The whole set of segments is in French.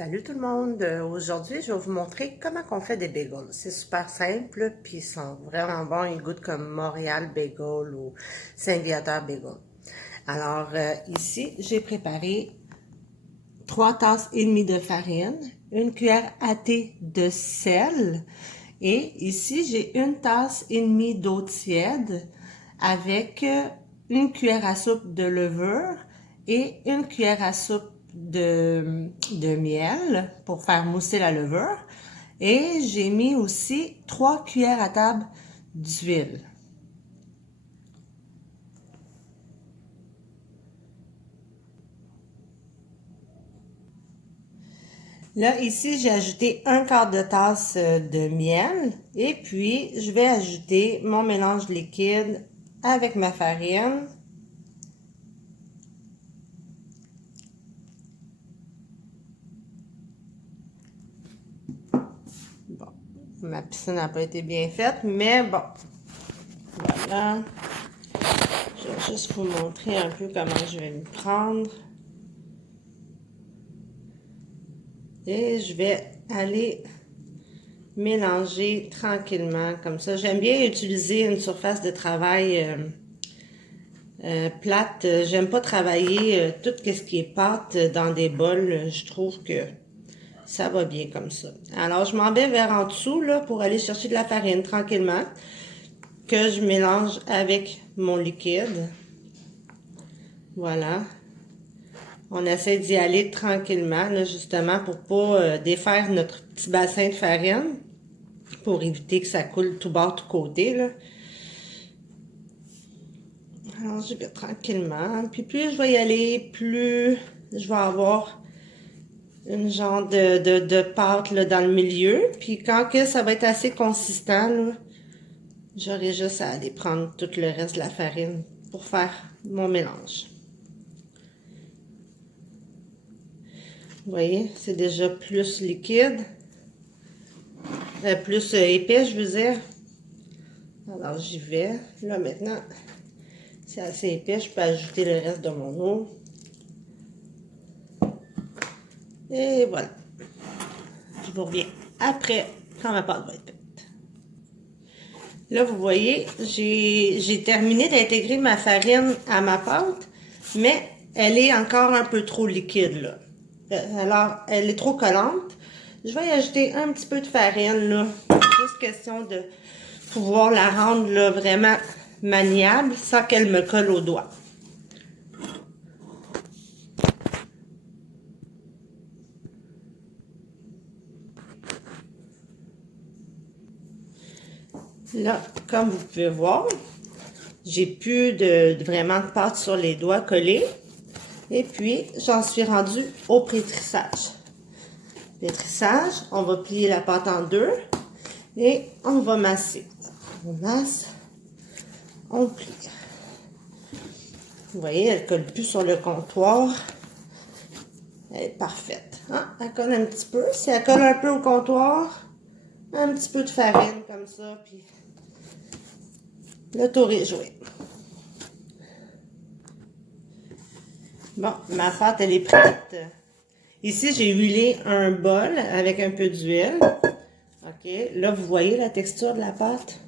Salut tout le monde! Aujourd'hui, je vais vous montrer comment on fait des bagels. C'est super simple, puis ils sont vraiment bons. Ils goûtent comme Montréal Bagel ou Saint-Viateur Bagel. Alors, ici, j'ai préparé 3 tasses et demie de farine, une cuillère à thé de sel, et ici, j'ai une tasse et demie d'eau tiède avec une cuillère à soupe de levure et une cuillère à soupe de miel pour faire mousser la levure. Et j'ai mis aussi 3 cuillères à table d'huile. Là, ici, j'ai ajouté un quart de tasse de miel et puis je vais ajouter mon mélange liquide avec ma farine. Bon, ma piscine n'a pas été bien faite, mais bon, voilà. Je vais juste vous montrer un peu comment je vais me prendre. Et je vais aller mélanger tranquillement comme ça. J'aime bien utiliser une surface de travail plate. J'aime pas travailler tout ce qui est pâte dans des bols. Je trouve que ça va bien comme ça. Alors, je m'en vais vers en dessous là, pour aller chercher de la farine tranquillement que je mélange avec mon liquide. Voilà. On essaie d'y aller tranquillement, là, justement, pour pas défaire notre petit bassin de farine, pour éviter que ça coule tout bas, tout côté, là. Alors, je vais tranquillement. Puis plus je vais y aller, plus je vais avoir une genre de pâte là, dans le milieu. Puis quand que ça va être assez consistant, là, j'aurai juste à aller prendre tout le reste de la farine pour faire mon mélange. Vous voyez, c'est déjà plus liquide. Plus épais, je veux dire. Alors, j'y vais. Là, maintenant, c'est assez épais. Je peux ajouter le reste de mon eau. Et voilà. Je vous reviens après, quand ma pâte va être faite. Là, vous voyez, j'ai terminé d'intégrer ma farine à ma pâte, mais elle est encore un peu trop liquide, là. Alors, elle est trop collante. Je vais y ajouter un petit peu de farine, là. Juste question de pouvoir la rendre, là, vraiment maniable sans qu'elle me colle aux doigts. Là, comme vous pouvez voir, j'ai plus vraiment de pâte sur les doigts collés. Et puis, j'en suis rendue au pétrissage. Pétrissage, on va plier la pâte en deux et on va masser. On masse, on plie. Vous voyez, elle ne colle plus sur le comptoir. Elle est parfaite. Hein? Elle colle un petit peu. Si elle colle un peu au comptoir, un petit peu de farine comme ça, puis le tour est joué. Bon, ma pâte, elle est prête. Ici, j'ai huilé un bol avec un peu d'huile. OK. Là, vous voyez la texture de la pâte?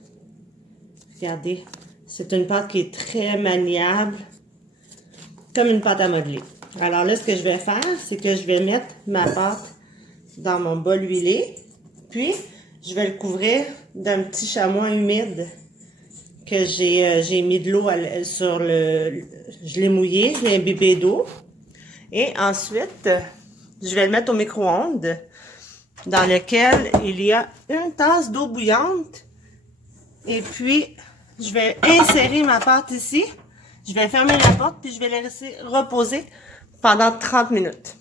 Regardez. C'est une pâte qui est très maniable, comme une pâte à modeler. Alors là, ce que je vais faire, c'est que je vais mettre ma pâte dans mon bol huilé. Puis, je vais le couvrir d'un petit chamois humide que j'ai mis de l'eau sur le... Je l'ai mouillé, j'ai imbibé d'eau. Et ensuite, je vais le mettre au micro-ondes dans lequel il y a une tasse d'eau bouillante. Et puis, je vais insérer ma pâte ici. Je vais fermer la porte puis je vais la laisser reposer pendant 30 minutes.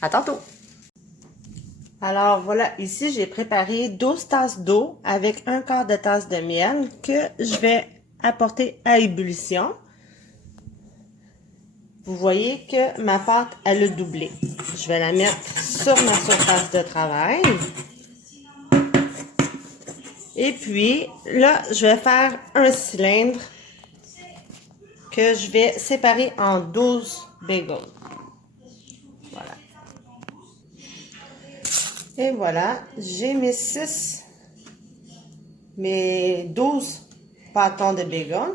À tantôt! Alors voilà, ici j'ai préparé 12 tasses d'eau avec un quart de tasse de miel que je vais apporter à ébullition. Vous voyez que ma pâte, elle a doublé. Je vais la mettre sur ma surface de travail. Et puis, là, je vais faire un cylindre que je vais séparer en 12 bagels. Voilà. Et voilà, j'ai mes 12 bâtons de bacon.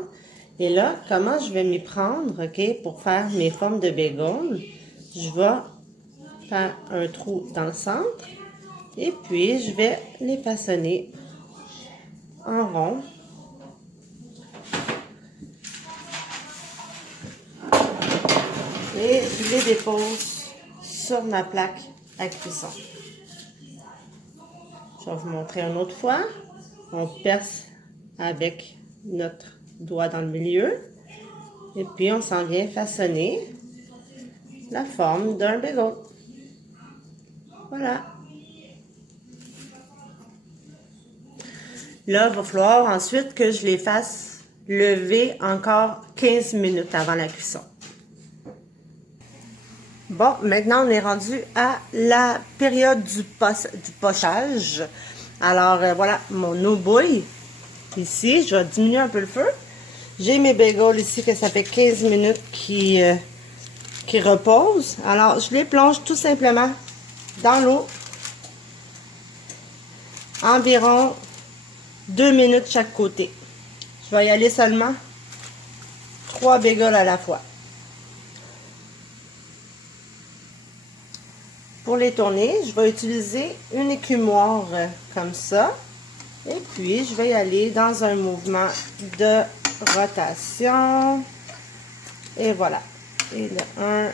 Et là, comment je vais m'y prendre, ok, pour faire mes formes de bacon? Je vais faire un trou dans le centre et puis je vais les façonner en rond. Et je les dépose sur ma plaque à cuisson. Je vais vous montrer une autre fois. On perce avec notre doigt dans le milieu. Et puis, on s'en vient façonner la forme d'un bagel. Voilà. Là, il va falloir ensuite que je les fasse lever encore 15 minutes avant la cuisson. Bon, maintenant, on est rendu à la période du pochage. Alors, voilà, mon eau bouille. Ici, je vais diminuer un peu le feu. J'ai mes bagels ici que ça fait 15 minutes qui reposent. Alors, je les plonge tout simplement dans l'eau. Environ 2 minutes chaque côté. Je vais y aller seulement 3 bagels à la fois. Pour les tourner, je vais utiliser une écumoire comme ça. Et puis, je vais y aller dans un mouvement de rotation. Et voilà. Et de 1.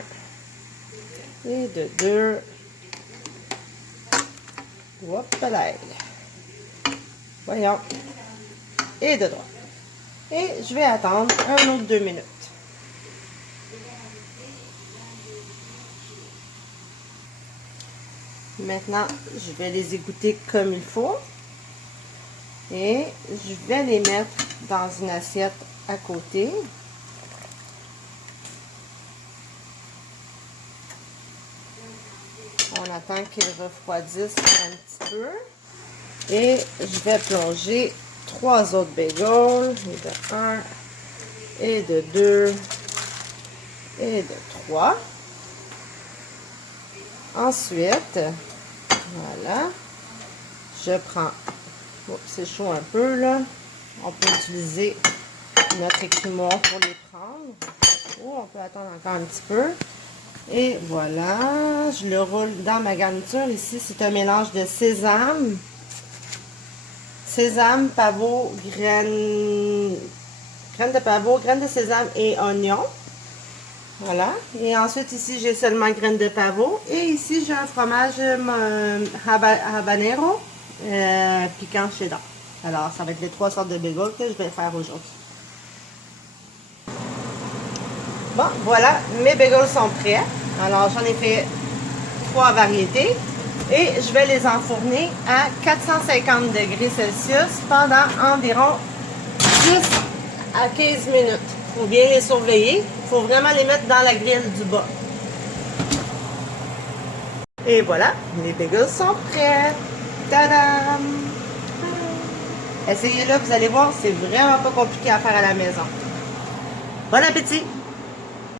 Et de 2. Hop là. Voyons. Et de droite. Et je vais attendre un autre 2 minutes. Maintenant, je vais les égoutter comme il faut. Et je vais les mettre dans une assiette à côté. On attend qu'ils refroidissent un petit peu. Et je vais plonger 3 autres bagels. Et de 1, et de 2, et de 3. Ensuite, voilà, je prends, oh, c'est chaud un peu là, on peut utiliser notre écumoire pour les prendre. Oh, on peut attendre encore un petit peu. Et voilà, je le roule dans ma garniture. Ici, c'est un mélange de sésame, pavot, graines de pavot, graines de sésame et oignons. Voilà. Et ensuite, ici, j'ai seulement graines de pavot. Et ici, j'ai un fromage habanero piquant cheddar. Alors, ça va être les 3 sortes de bagels que je vais faire aujourd'hui. Bon, voilà, mes bagels sont prêts. Alors, j'en ai fait 3 variétés. Et je vais les enfourner à 450 degrés Celsius pendant environ 10 à 15 minutes. Il faut bien les surveiller. Il faut vraiment les mettre dans la grille du bas. Et voilà, les bagels sont prêts. Tadam! Essayez-le, vous allez voir, c'est vraiment pas compliqué à faire à la maison. Bon appétit!